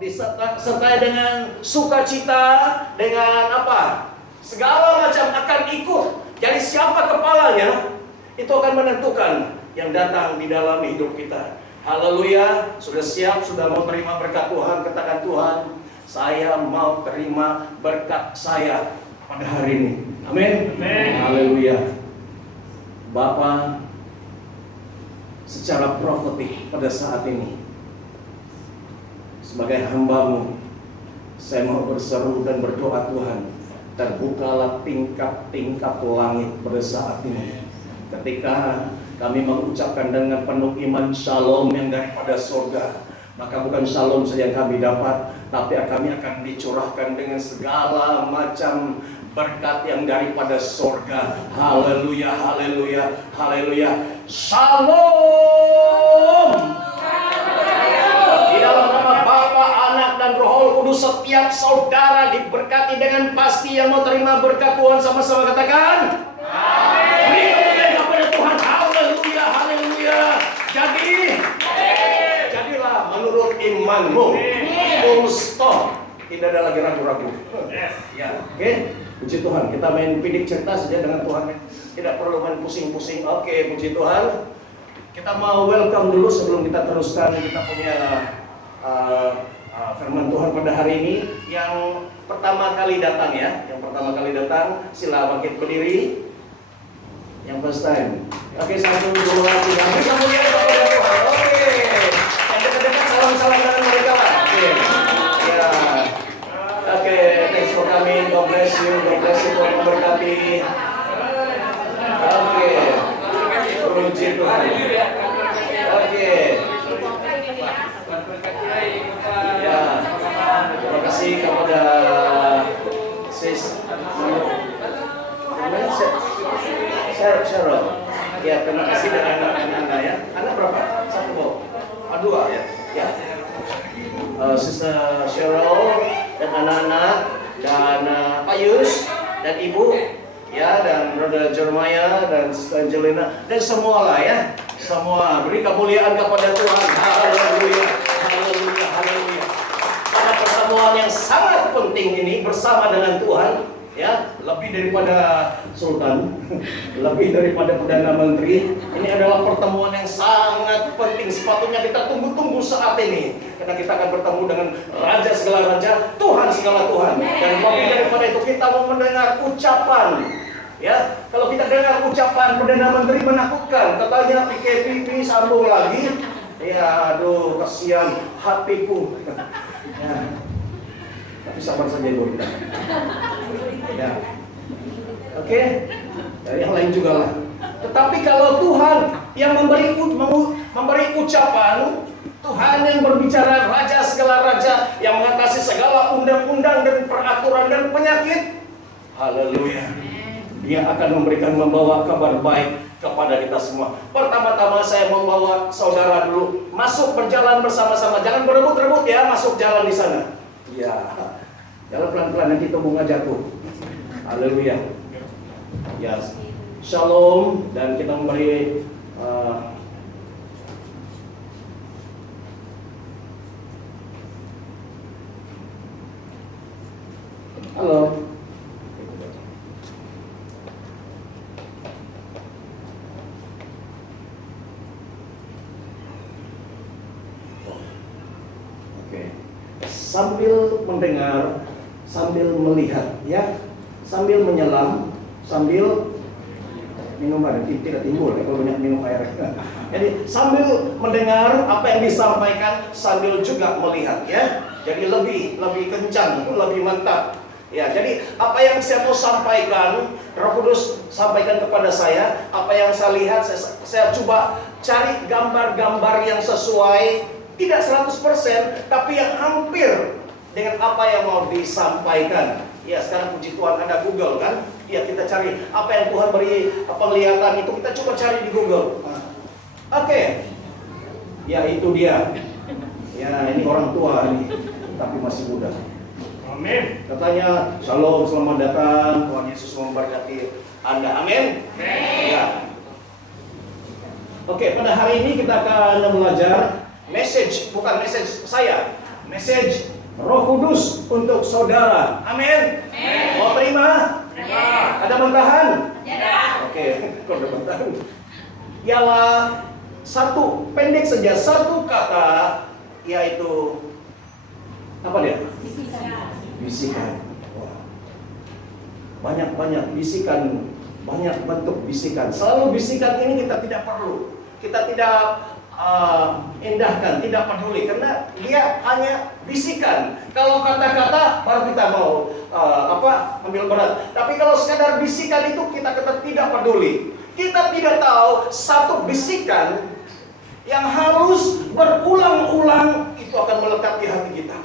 disertai dengan sukacita, dengan apa? Segala macam akan ikut. Jadi siapa kepalanya, itu akan menentukan yang datang di dalam hidup kita. Haleluya. Sudah siap, sudah mau terima berkat Tuhan? Katakan, Tuhan, saya mau terima berkat saya pada hari ini. Amin. Haleluya. Bapa, secara profetik pada saat ini, sebagai hamba-Mu, saya mau berseru dan berdoa, Tuhan, terbukalah tingkap-tingkap langit pada saat ini. Ketika kami mengucapkan dengan penuh iman shalom yang daripada surga, maka bukan shalom saja yang kami dapat, tapi kami akan dicurahkan dengan segala macam berkat yang daripada surga. Haleluya, haleluya, haleluya. Shalom. Di dalam nama Bapa, Anak, dan Roh Kudus, setiap saudara diberkati dengan pasti. Yang mau terima berkat Tuhan sama-sama katakan amin. Beri kemuliaan kepada Tuhan. Haleluya, haleluya. Jadilah menurut imanmu. Full stop. Tidak ada lagi ragu-ragu. Ya, oke. Puji Tuhan, kita main pidik cerita saja dengan Tuhan. Tidak perlu main pusing-pusing. Oke, puji Tuhan. Kita mau welcome dulu sebelum kita teruskan. Kita punya firman Tuhan pada hari ini. Yang pertama kali datang ya. Yang pertama kali datang, sila bangkit berdiri. Yang first time. Oke, 1, 2, 3. Beri kemuliaan kepada Tuhan. Oke. Yang dekat-dekat salam-salam dengan mereka lah. Oke. Ya. Oke, thanks for coming. God bless you. God bless you. Tuhan memberkati. Oke. Puji Tuhan. Oke. Ya. Terima kasih kepada sis Cheryl. Ya, terima kasih dan anak-anak ya. Anak berapa? 1, 2 ya. Ya. Sister Cheryl dan anak-anak dan Pak Yus dan Ibu ya, dan Brother Jeremiah dan Sister Angelina dan semua lah ya. Semua beri kemuliaan kepada Tuhan. Haleluya. Haleluya. Haleluya. Pada pertemuan yang sangat penting ini bersama dengan Tuhan ya, lebih daripada sultan, lebih daripada perdana menteri. Ini adalah pertemuan yang sangat penting. Sepatutnya kita tunggu-tunggu saat ini, karena kita akan bertemu dengan Raja segala raja, Tuhan segala Tuhan. Dan lebih daripada itu, kita mau mendengar ucapan ya. Kalau kita dengar ucapan perdana menteri menakutkan, katanya PKP sambung lagi. Ya, aduh, kasihan hatiku. Ya. Tapi sabar saja Ibu kita. Ya. Oke. Yang lain juga lah. Tetapi kalau Tuhan yang memberi ucapan, Tuhan yang berbicara, Raja segala raja, yang mengatasi segala undang-undang dan peraturan dan penyakit, haleluya, Dia akan membawa kabar baik kepada kita semua. Pertama-tama saya membawa saudara dulu masuk berjalan bersama-sama. Jangan berebut-rebut ya, masuk jalan di sana. Ya, jalan pelan-pelan, nanti tubuhnya jatuh. Haleluya. Ya, shalom. Dan kita memberi halo. Sambil mendengar, sambil melihat, ya, sambil menyelam, sambil minum air. Tidak timbul ya kalau banyak minum air. Jadi sambil mendengar apa yang disampaikan, sambil juga melihat, ya. Jadi lebih kencang, lebih mantap. Ya, jadi apa yang saya mau sampaikan, Roh Kudus sampaikan kepada saya. Apa yang saya lihat, saya coba cari gambar-gambar yang sesuai. Tidak 100%, tapi yang hampir dengan apa yang mau disampaikan. Ya, sekarang puji Tuhan ada Google kan? Ya, kita cari apa yang Tuhan beri penglihatan itu, kita coba cari di Google. Oke. Ya, itu dia. Ya, ini orang tua nih, tapi masih muda. Amin. Katanya, shalom, selamat datang. Tuhan Yesus memberkati Anda. Amin. Ya. Oke, pada hari ini kita akan belajar message, bukan message saya, message Roh Kudus untuk saudara. Amin. Mau terima? Ada bantahan? Oke, kalau ada bantahan. Ialah satu, pendek saja, satu kata, yaitu apa dia? Bisikan. Wah. Banyak bisikan, banyak bentuk bisikan. Selalu bisikan ini kita tidak perlu, kita tidak indahkan, tidak peduli, karena dia hanya bisikan. Kalau kata-kata baru kita mau ambil berat. Tapi kalau sekadar bisikan itu kita tidak peduli. Kita tidak tahu satu bisikan yang halus berulang-ulang itu akan melekat di hati kita.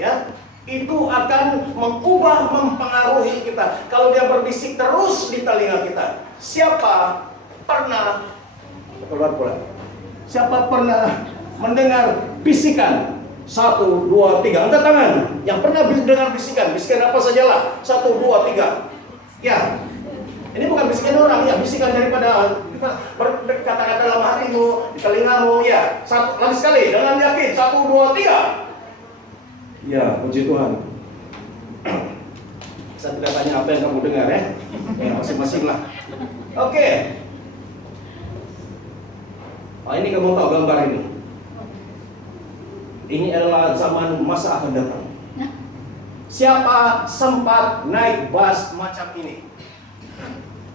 Ya, itu akan mengubah, mempengaruhi kita. Kalau dia berbisik terus di telinga kita, siapa pernah Siapa pernah mendengar bisikan? 1, 2, 3. Angkat tangan. Yang pernah dengar bisikan? Bisikan apa sajalah? 1, 2, 3. Ya. Ini bukan bisikan orang, ya. Bisikan daripada kata-kata dalam hatimu, di telingamu. Ya. Lagi sekali, dengan yakin. 1, 2, 3. Ya, puji Tuhan. Saya tidak tanya apa yang kamu dengar, ya. Ya, masing-masing lah. Oke. Ini kamu tahu gambar ini. Ini adalah zaman masa akan datang. Siapa sempat naik bus macam ini?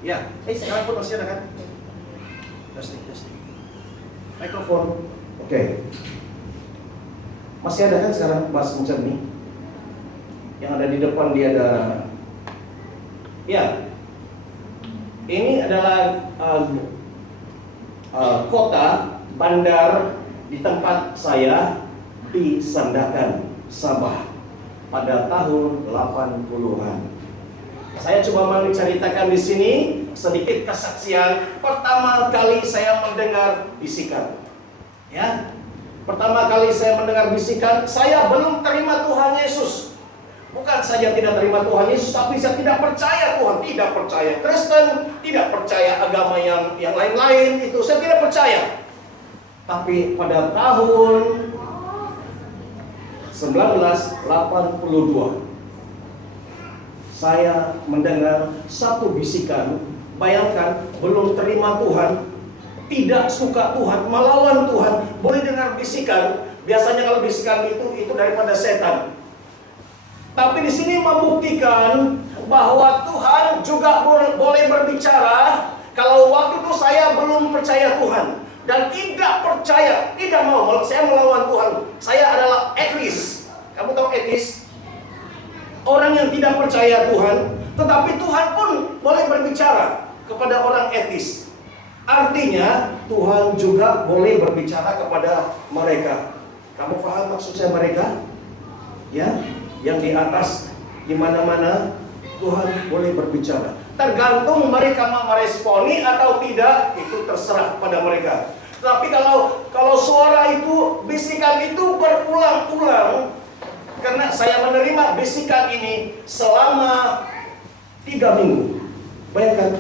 Ya, sekarang pun masih ada kan? Testing. Mikrofon. Oke. Masih ada kan sekarang bus macam ini? Yang ada di depan dia ada. Ya. Ini adalah kota bandar di tempat saya di Sandakan, Sabah pada tahun 80-an. Saya coba menceritakan di sini sedikit kesaksian pertama kali saya mendengar bisikan. Ya. Pertama kali saya mendengar bisikan, saya belum terima Tuhan Yesus. Bukan saja tidak terima Tuhan Yesus, tapi saya tidak percaya Tuhan, tidak percaya Kristen, tidak percaya agama yang lain-lain, itu saya tidak percaya. Tapi pada tahun 1982 saya mendengar satu bisikan. Bayangkan, belum terima Tuhan, tidak suka Tuhan, melawan Tuhan, boleh dengar bisikan. Biasanya kalau bisikan itu daripada setan. Tapi di sini membuktikan bahwa Tuhan juga boleh berbicara. Kalau waktu itu saya belum percaya Tuhan dan tidak percaya, tidak mau, saya melawan Tuhan. Saya adalah ateis. Kamu tahu ateis? Orang yang tidak percaya Tuhan, tetapi Tuhan pun boleh berbicara kepada orang ateis. Artinya Tuhan juga boleh berbicara kepada mereka. Kamu paham maksud saya mereka? Ya. Yang di atas, di mana-mana Tuhan boleh berbicara. Tergantung mereka mau meresponi atau tidak, itu terserah pada mereka. Tapi kalau suara itu, bisikan itu berulang-ulang, karena saya menerima bisikan ini selama 3 minggu. Bayangkan,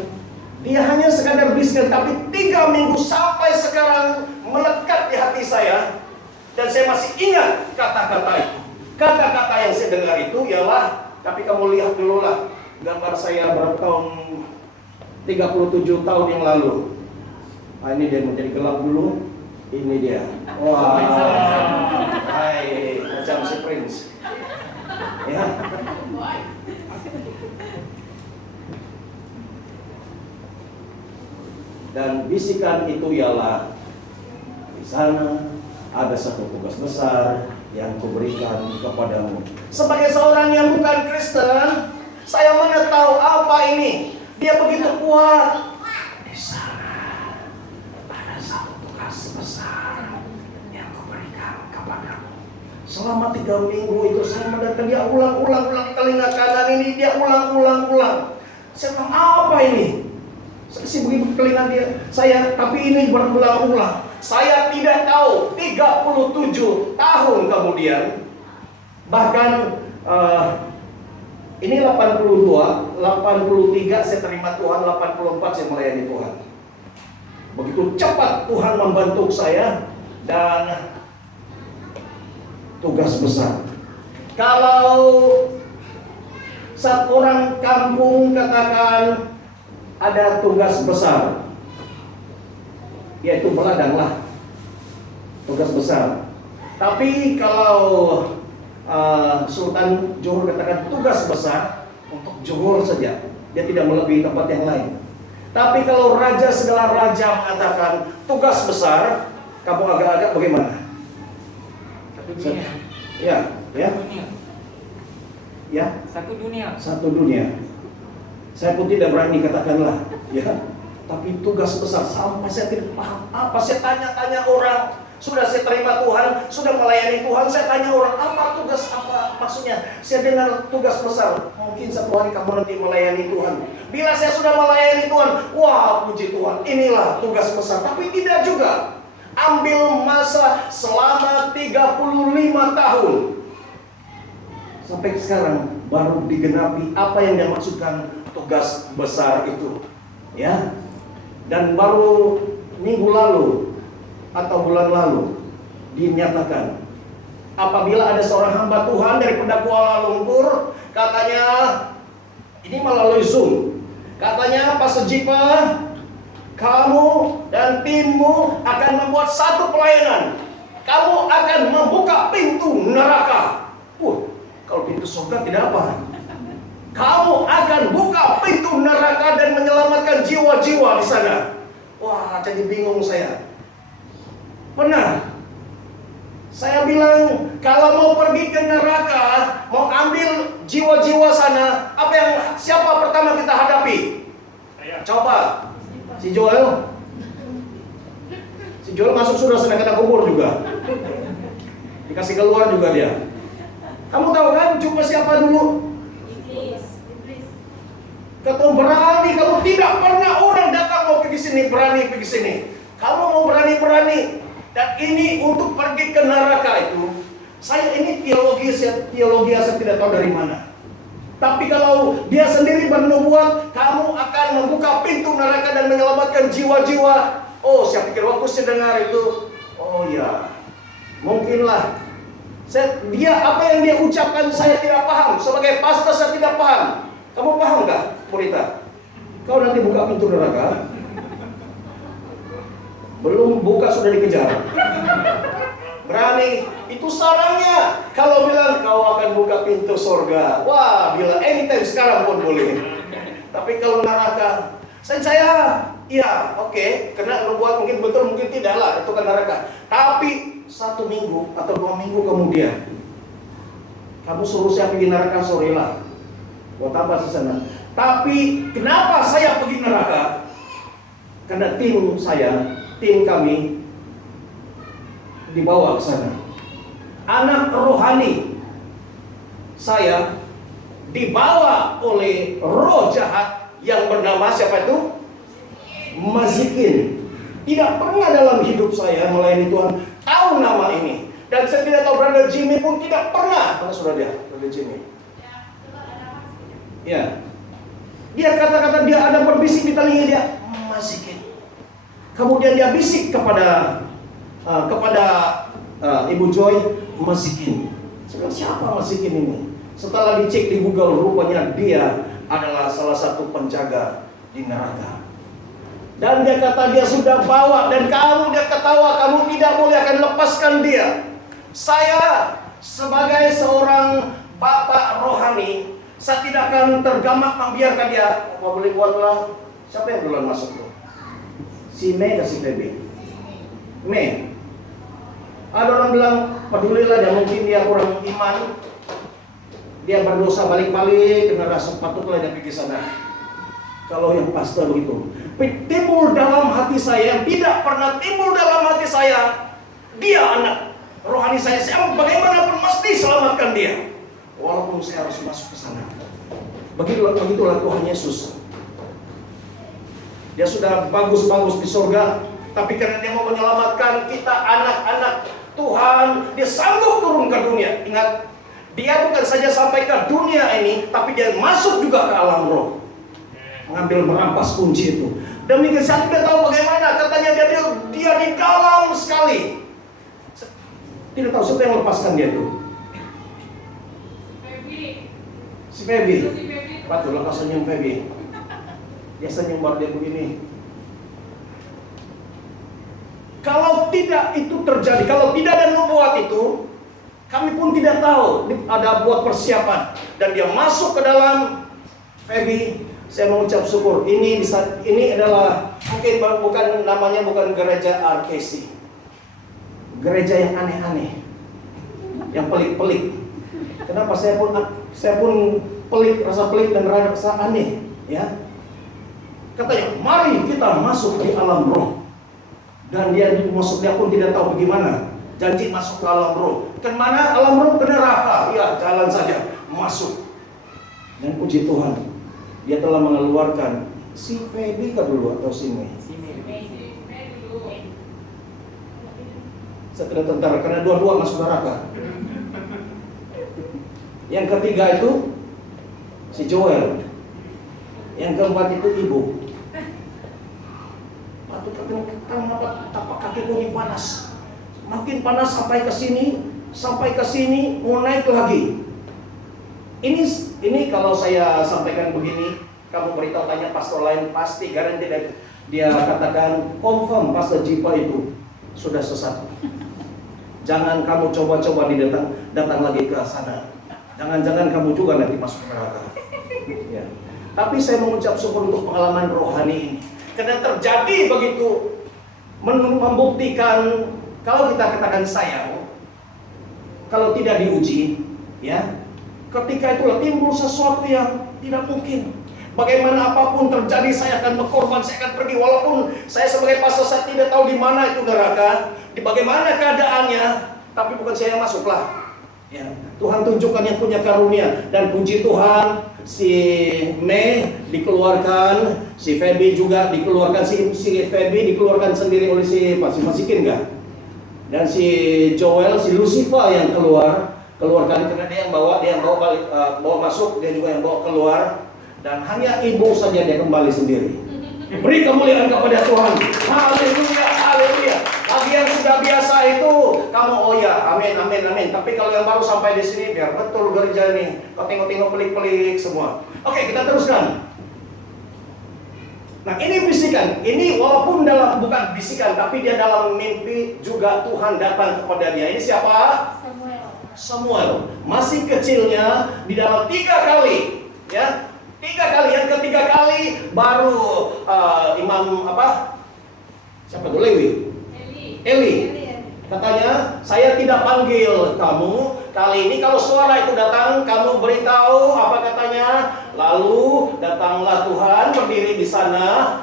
dia hanya sekadar bisikan, tapi 3 minggu sampai sekarang melekat di hati saya, dan saya masih ingat kata-kata itu. Kata-kata yang saya dengar itu ialah, tapi kamu lihat dulu lah gambar saya berapa tahun, 37 tahun yang lalu. Nah, ini dia menjadi gelap dulu. Ini dia. Wah, hai, macam si Prince. Ya. Dan bisikan itu ialah, di sana ada satu tugas besar yang kuberikan kepadamu. Sebagai seorang yang bukan Kristen, saya mana tahu apa ini. Dia begitu kuat. Di sana ada satu tugas besar yang kuberikan kepadamu. Selama 3 minggu itu saya mendengar dia ulang-ulang telinga kanan ini, dia ulang-ulang. Saya bilang, apa ini? Saya begitu telinga dia, tapi ini berulang-ulang. Saya tidak tahu, 37 tahun kemudian, bahkan ini 82, 83 saya terima Tuhan, 84 saya melayani Tuhan. Begitu cepat Tuhan membentuk saya, dan tugas besar. Kalau saat orang kampung katakan ada tugas besar, yaitu meladanglah, tugas besar. Tapi kalau Sultan Johor katakan tugas besar untuk Johor saja, dia tidak melebihi tempat yang lain. Tapi kalau raja segala raja mengatakan tugas besar, kamu agak-agak bagaimana? Satu dunia. Ya, ya. Dunia. Ya. Satu dunia. Satu dunia. Saya pun tidak berani katakanlah, ya. Tapi tugas besar sampai saya tidak paham apa. Saya tanya-tanya orang, sudah saya terima Tuhan, sudah melayani Tuhan, saya tanya orang apa tugas apa maksudnya. Saya dengar tugas besar, mungkin satu hari kamu nanti melayani Tuhan. Bila saya sudah melayani Tuhan, wah puji Tuhan, inilah tugas besar. Tapi tidak juga. Ambil masa selama 35 tahun. Sampai sekarang baru digenapi apa yang dimaksudkan tugas besar itu, ya. Dan baru minggu lalu atau bulan lalu dinyatakan apabila ada seorang hamba Tuhan dari Kuala Lumpur, katanya ini melalui Zoom, katanya Pastor Jipa, kamu dan timmu akan membuat satu pelayanan, kamu akan membuka pintu neraka. Kalau pintu surga tidak apa, kamu akan buka pintu neraka dan menyelamatkan jiwa-jiwa di sana. Wah, jadi bingung saya. Benar. Saya bilang, kalau mau pergi ke neraka, mau ambil jiwa-jiwa sana, siapa pertama kita hadapi? Coba, si Joel. Si Joel masuk sudah sedang kena kubur juga. Dikasih keluar juga dia. Kamu tahu kan, jumpa siapa dulu? Kamu berani, kamu tidak pernah orang datang mau pergi sini, berani pergi sini. Kamu mau berani-berani. Dan ini untuk pergi ke neraka itu. Saya ini teologi saya tidak tahu dari mana. Tapi kalau dia sendiri bernubuat, kamu akan membuka pintu neraka dan menyelamatkan jiwa-jiwa. Oh, saya pikir waktu saya dengar itu, oh ya, mungkinlah. Dia apa yang dia ucapkan saya tidak paham. Sebagai pastor saya tidak paham. Kamu paham gak, Purita? Kau nanti buka pintu neraka, belum buka sudah dikejar. Berani, itu sarangnya. Kalau bilang kau akan buka pintu surga, wah, bila anytime sekarang pun boleh. Tapi kalau neraka, saya iya, oke, karena nubuat mungkin betul, mungkin tidak lah, itu kan neraka. Tapi 1 minggu atau 2 minggu kemudian, kamu suruh saya pergi neraka, sorrylah, buat apa di sana? Tapi kenapa saya pergi neraka? Karena tim kami dibawa ke sana. Anak rohani saya dibawa oleh roh jahat yang bernama siapa itu? Mazikin. Tidak pernah dalam hidup saya melayani Tuhan tahu nama ini. Dan saya tidak tahu Brother Jimmy pun tidak pernah. Mana sudah dia, Brother Jimmy? Ya. Dia kata-kata dia ada berbisik di telinga dia, Mazikin. Kemudian dia bisik kepada Ibu Joy, Mazikin. Saya bilang, siapa Mazikin ini? Setelah dicek di Google, rupanya dia adalah salah satu penjaga di neraka. Dan dia kata dia sudah bawa, dan dia ketawa, kamu tidak boleh akan lepaskan dia. Saya sebagai seorang bapak rohani, saya tidak akan tergamak membiarkan dia. Apa boleh buatlah, siapa yang duluan masuk tuh? Si Mei dan si Feby. Mei. Ada orang bilang, pedulilah dia, mungkin dia kurang iman, dia berdosa balik-balik, kena rasa patutlah dia pergi sana. Kalau yang pastor begitu, timbul dalam hati saya yang tidak pernah timbul dalam hati saya, dia anak rohani saya bagaimanapun mesti selamatkan dia, walaupun saya harus masuk ke sana. Begitulah Tuhan Yesus. Dia sudah bagus-bagus di surga, tapi karena dia mau menyelamatkan kita anak-anak Tuhan, dia sanggup turun ke dunia. Ingat, dia bukan saja sampai ke dunia ini, tapi dia masuk juga ke alam roh, mengambil merampas kunci itu. Demikian saya tidak tahu bagaimana, katanya dia di dalam sekali. Tidak tahu siapa yang lepaskan dia itu. Si Feby. Betul, lepas senyum Feby. Dia senyum baru dia begini. Kalau tidak itu terjadi, kalau tidak ada nubuat itu, kami pun tidak tahu ada buat persiapan. Dan dia masuk ke dalam Feby. Saya mengucap syukur. Ini adalah mungkin bukan namanya bukan gereja RKC. Gereja yang aneh-aneh, yang pelik-pelik. Kenapa saya pun pelik, rasa pelik dan rasa aneh, ya. Katanya, mari kita masuk di alam roh. Dan dia pun tidak tahu bagaimana. Janji masuk ke alam roh. Kemana alam roh? Ke neraka. Ya, jalan saja, masuk. Dan puji Tuhan, dia telah mengeluarkan si Feby dulu atau si Mei. Saya tidak tentara karena dua-dua masuk neraka. Yang ketiga itu si Joel. Yang keempat itu ibu. Kenapa tapak kakiku ini panas? Makin panas sampai ke sini, mau naik lagi. Ini kalau saya sampaikan begini, kamu beritahu tanya pastor lain pasti garanti dia katakan confirm pastor Jipa itu sudah sesat. Jangan kamu coba-coba datang lagi ke sana. Jangan-jangan kamu juga nanti masuk neraka. Ya. Tapi saya mengucap syukur untuk pengalaman rohani ini. Karena terjadi begitu membuktikan kalau kita katakan sayang, kalau tidak diuji, ya, ketika itulah timbul sesuatu yang tidak mungkin. Bagaimana apapun terjadi, saya akan berkorban, saya akan pergi walaupun saya sebagai pastor saya tidak tahu di mana itu neraka, di bagaimana keadaannya, tapi bukan saya yang masuklah. Ya, Tuhan tunjukkan yang punya karunia dan puji Tuhan si Mei dikeluarkan, si Feby juga dikeluarkan, si Feby dikeluarkan sendiri oleh si Masikin enggak? Dan si Joel, si Lucifer yang keluarkan karena dia yang bawa masuk, dia juga yang bawa keluar dan hanya ibu saja dia kembali sendiri. Beri kemuliaan kepada Tuhan. Haleluya, haleluya. Bagi yang sudah biasa itu, kamu oh ya, amin, amin, amin. Tapi kalau yang baru sampai di sini, biar betul gereja ini. Kau tengok-tengok pelik-pelik semua. Oke, kita teruskan. Nah, ini bisikan. Ini walaupun bukan bisikan, tapi dia dalam mimpi juga Tuhan datang kepada dia. Ini siapa? Samuel. Masih kecilnya di dalam 3 kali, ya. 3 kali, yang ketiga kali baru imam apa? Siapa itu? Eli. Katanya, saya tidak panggil kamu. Kali ini kalau suara itu datang, kamu beritahu apa katanya. Lalu datanglah Tuhan berdiri di sana,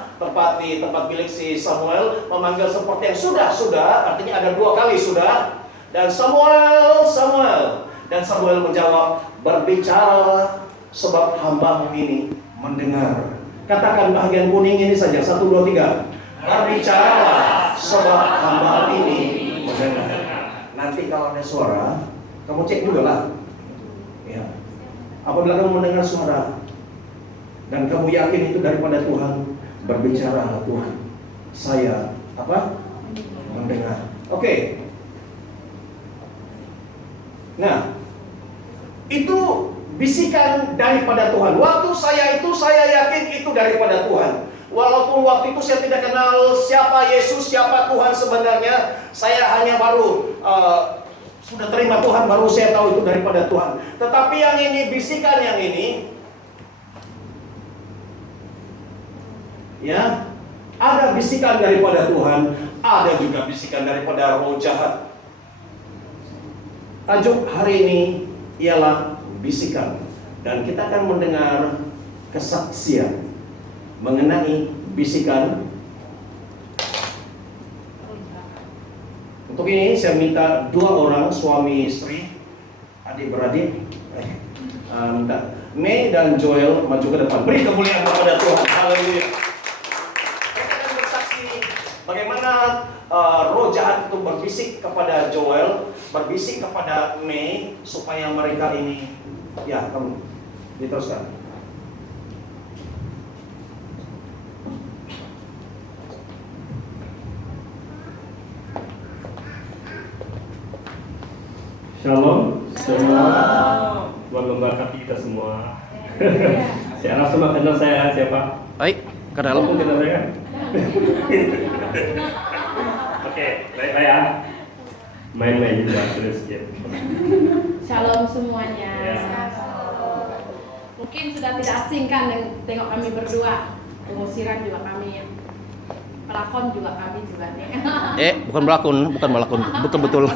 di tempat bilik si Samuel, memanggil seperti yang sudah. Artinya ada 2 kali sudah. Dan Samuel. Dan Samuel menjawab, berbicara sebab hambamu ini mendengar. Katakan bagian kuning ini saja, 1, 2, 3. Berbicaralah sebab hamba ini mendengar. Nanti kalau ada suara, kamu cek juga lah. Ya. Apabila kamu mendengar suara dan kamu yakin itu daripada Tuhan, berbicara Tuhan. Saya mendengar. Oke. Nah, itu bisikan daripada Tuhan. Waktu saya yakin itu daripada Tuhan. Walaupun waktu itu saya tidak kenal siapa Yesus, siapa Tuhan sebenarnya. Saya hanya baru sudah terima Tuhan, baru saya tahu itu daripada Tuhan. Tetapi yang ini, bisikan yang ini, ya, ada bisikan daripada Tuhan, ada juga bisikan daripada roh jahat. Tajuk hari ini ialah bisikan, dan kita akan mendengar kesaksian mengenai bisikan. Untuk ini saya minta 2 orang suami istri, adik-beradik, minta Mei dan Joel maju ke depan. Beri kemuliaan kepada Tuhan. Haleluya. Mereka akan bersaksi bagaimana roh jahat itu berbisik kepada Joel, berbisik kepada Mei supaya mereka ini, ya, kamu diteruskan. semua buat memberkati kita semua. Saya harap semua kenal saya siapa? Baik, ke dalam. Walaupun kenal saya kan? Oke, baik-baik ya. Main-main juga terus ya. Shalom semuanya. Ya. Mungkin sudah tidak asing kan tengok kami berdua. Pengusiran juga kami, pelakon juga kami juga nih. Bukan melakon, betul-betul.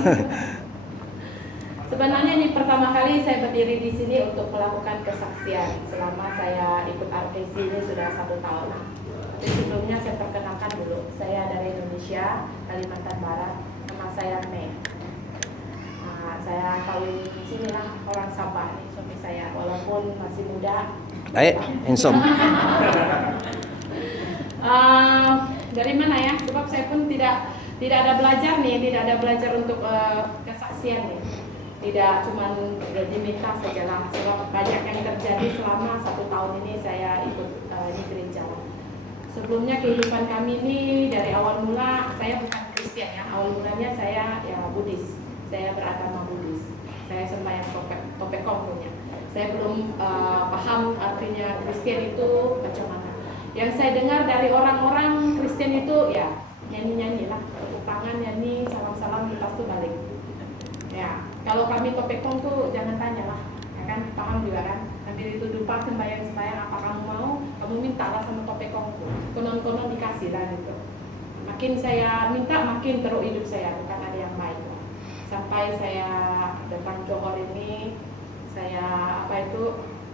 Sebenarnya ini pertama kali saya berdiri di sini untuk melakukan kesaksian. Selama saya ikut RPC ini sudah 1 tahun. Jadi sebelumnya saya perkenalkan dulu. Saya dari Indonesia, Kalimantan Barat. Nama saya Mei. Nah, saya kawin di sini lah, orang Sabah nih suami saya. Walaupun masih muda. Handsome. Dari mana ya? Sebab saya pun tidak ada belajar nih, tidak ada belajar untuk kesaksian nih. Tidak cuman diminta sajalah. Sebab banyak yang terjadi selama 1 tahun ini saya ikut di gereja. Sebelumnya kehidupan kami ini dari awal mula saya bukan Kristen ya. Awal mulanya saya ya Buddhis. Saya beragama Buddhis. Saya sembahyang topekong punya. Saya belum paham artinya Kristen itu macam mana. Yang saya dengar dari orang-orang Kristen itu ya nyanyi-nyanyi lah, tepuk tangan, nyanyi, salam-salam, lepas itu balik. Ya, kalau kami topekong tuh jangan tanya lah, ya kan, paham juga kan. Nanti itu dupa sembahyang apa kamu mau, kamu minta lah sama topekongku. Konon-konon dikasih lah gitu. Makin saya minta, makin teruk hidup saya, bukan ada yang baik lah. Sampai saya datang Johor ini, saya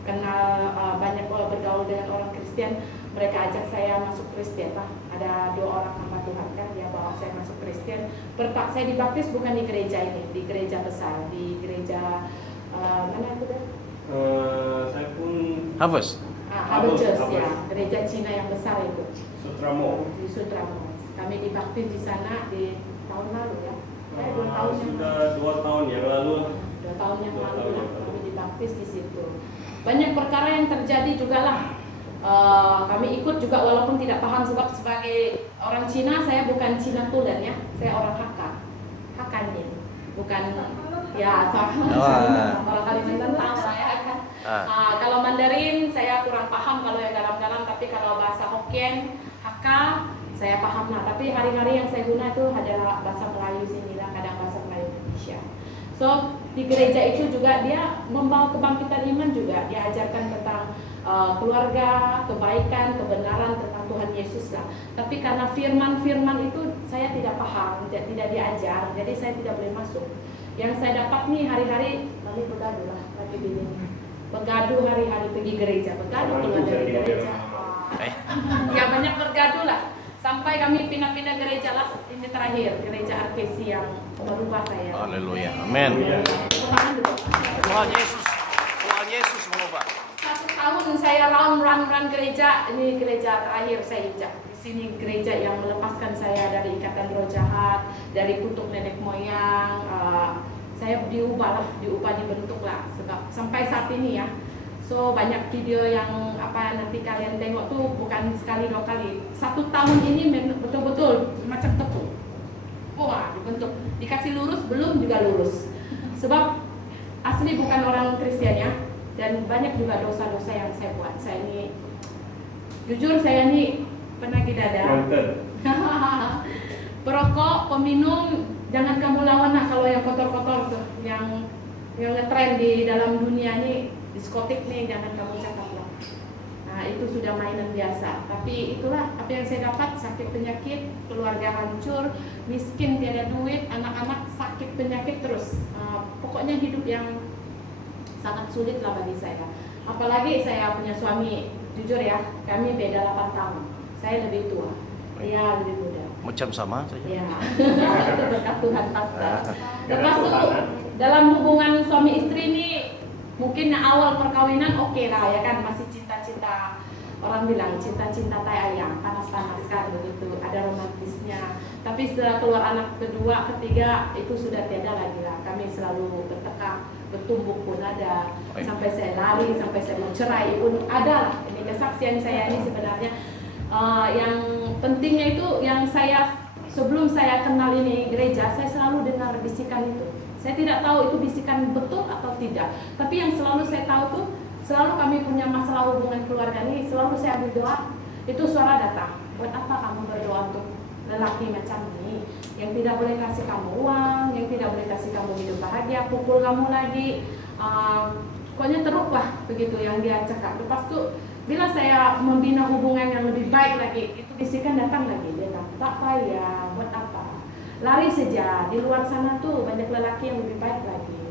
kenal banyak bergaul dengan orang Kristen. Mereka ajak saya masuk Kristen lah. Ada 2 orang hamba Tuhan kan, dia bawa saya masuk Kristen. Saya dibaptis bukan di gereja ini, di gereja besar, di gereja mana itu deh? Saya pun Harvest. Harvest ya, gereja Cina yang besar itu. Sutramo. Di Sutramo. Kami dibaptis di sana di tahun lalu ya. 2 tahun yang Sudah 2 tahun yang lalu. 2 tahun yang lalu lah kami dibaptis di situ. Banyak perkara yang terjadi juga lah. Kami ikut juga walaupun tidak paham, sebab sebagai orang Cina saya bukan Cina Tulen ya, saya orang Hakka nih, bukan ya orang Kalimantan tahu saya kan. Kalau Mandarin saya kurang paham kalau yang dalam-dalam, tapi kalau bahasa Hokkien Hakka saya paham lah. Tapi hari-hari yang saya guna itu adalah bahasa Melayu sini lah, kadang bahasa Melayu Indonesia. So di gereja itu juga dia membawa kebangkitan iman juga, dia ajarkan tentang keluarga, kebaikan, kebenaran tentang Tuhan Yesus lah. Tapi karena firman-firman itu saya tidak paham, tidak diajar, jadi saya tidak boleh masuk. Yang saya dapat nih hari-hari lagi bergaduh lah, lagi begini. Bergaduh hari-hari pergi gereja, bergaduh keluar dari gereja. Ya banyak bergaduh lah. Sampai kami pindah-pindah gereja lah, ini terakhir gereja RPC yang merubah saya. Haleluya. Amin. Tuhan Yesus mengubah. 1 tahun saya run gereja, ini gereja terakhir saya injak. Di sini gereja yang melepaskan saya dari ikatan roh jahat, dari kutuk nenek moyang. Saya diubah dibentuk lah, sebab sampai saat ini ya. So banyak video yang nanti kalian tengok tuh bukan sekali 2 kali. 1 tahun ini betul-betul macam tepung. Wah, dibentuk, dikasih lurus belum juga lurus. Sebab asli bukan orang Kristen ya. Dan banyak juga dosa-dosa yang saya buat. Saya ini, jujur saya ini penagih dada. Perokok, peminum, jangan kamu lawan lah kalau yang kotor-kotor tuh, yang ngetren di dalam dunia ini, diskotik nih, jangan kamu cakap lah. Nah itu sudah mainan biasa. Tapi itulah apa yang saya dapat, sakit penyakit, keluarga hancur, miskin, tiada duit, anak-anak sakit penyakit terus. Pokoknya hidup yang sangat sulit lah bagi saya. Apalagi saya punya suami, jujur ya, kami beda 8 tahun. Saya lebih tua, dia lebih muda. Macam sama saja. Ya, itu berkat Tuhan pasti. Lepas itu dalam hubungan suami istri ini, mungkin awal perkawinan oke lah ya kan, masih cinta-cinta. Orang bilang cinta-cinta tai ayam, panas-panas kan begitu, ada romantisnya. Tapi setelah keluar anak kedua, ketiga, itu sudah tiada lagi lah. Kami selalu bertekak, bertumbuk pun ada, sampai saya lari, sampai saya mau cerai pun ada lah. Ini kesaksian saya ini sebenarnya. Yang pentingnya itu, yang saya sebelum saya kenal ini gereja, saya selalu dengar bisikan itu. Saya tidak tahu itu bisikan betul atau tidak. Tapi yang selalu saya tahu tuh, selalu kami punya masalah hubungan keluarga ini, selalu saya ambil doa, itu suara datang. Buat apa kamu berdoa untuk lelaki macam ini, yang tidak boleh kasih kamu uang, yang tidak boleh kasih kamu hidup bahagia, pukul kamu lagi, pokoknya teruk lah begitu yang dia cakap. Lepas itu bila saya membina hubungan yang lebih baik lagi, itu bisikan datang lagi. Dia bilang, tak payah, buat apa? Lari saja, di luar sana tuh banyak lelaki yang lebih baik lagi.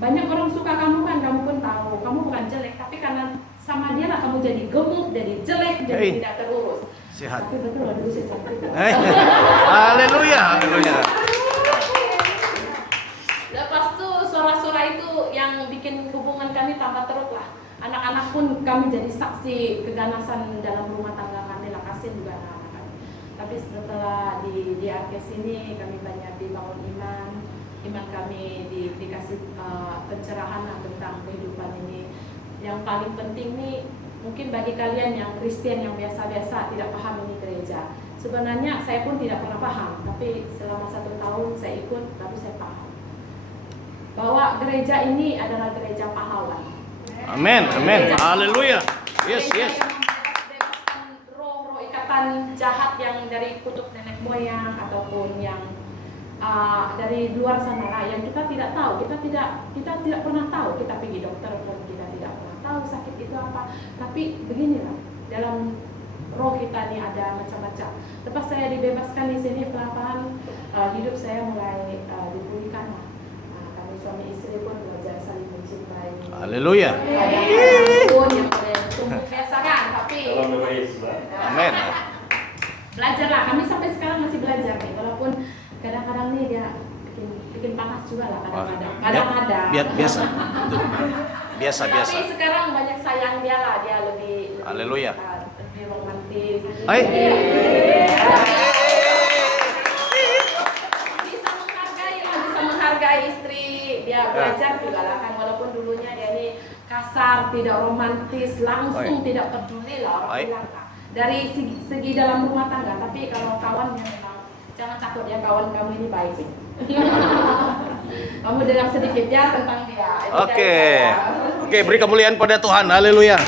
Banyak orang suka kamu kan, kamu pun tahu, kamu bukan jelek, tapi karena sama dia lah kamu jadi gemuk, jadi jelek, jadi tidak terurus. Sehat. Tapi betul lah dulu saya cantik. Haleluya, haleluya. Lepas tuh suara-suara itu yang bikin hubungan kami tambah teruk lah. Anak-anak pun kami jadi saksi keganasan dalam rumah tangga kami lah, kasihan juga anak-anak kami. Tapi setelah di akhir sini kami banyak dibangun iman kami dikasih pencerahan lah tentang kehidupan ini. Yang paling penting nih, mungkin bagi kalian yang Kristen yang biasa-biasa tidak paham ini gereja. Sebenarnya saya pun tidak pernah paham, tapi selama 1 tahun saya ikut, lalu saya paham bahwa gereja ini adalah gereja pahlawan. Amin, amin. Haleluya. Yes, Gereja yes. yang membebaskan roh-roh ikatan jahat yang dari kutub nenek moyang ataupun yang dari luar sana lah, yang kita tidak tahu, kita tidak pernah tahu. Kita pergi dokter pun kita tidak pernah tahu sakit itu apa. Tapi beginilah, dalam roh kita ini ada macam-macam. Lepas saya dibebaskan di sini, pelan-pelan hidup saya mulai dipulihkan lah. Kami suami istri pun belajar saling mencintai. Haleluya. Pun yang boleh tumbuh biasa kan, tapi Dalam nama Yesus. Amin. belajarlah. Kami sampai sekarang masih belajar nih, walaupun kadang-kadang nih dia bikin panas juga lah kadang-kadang. Biasa. Biasa. Tapi sekarang banyak sayang dia lah, dia lebih Haleluya. lebih romantis. Hai. Bisa menghargai istri. Dia belajar juga lah kan, walaupun dulunya dia ini kasar, tidak romantis, langsung tidak peduli lah orang bilang lah. Dari segi dalam rumah tangga, tapi kalau kawannya memang jangan takut ya, kawan kamu ini baik. Kamu dengar sedikit ya tentang dia. Oke, beri kemuliaan pada Tuhan. Haleluya.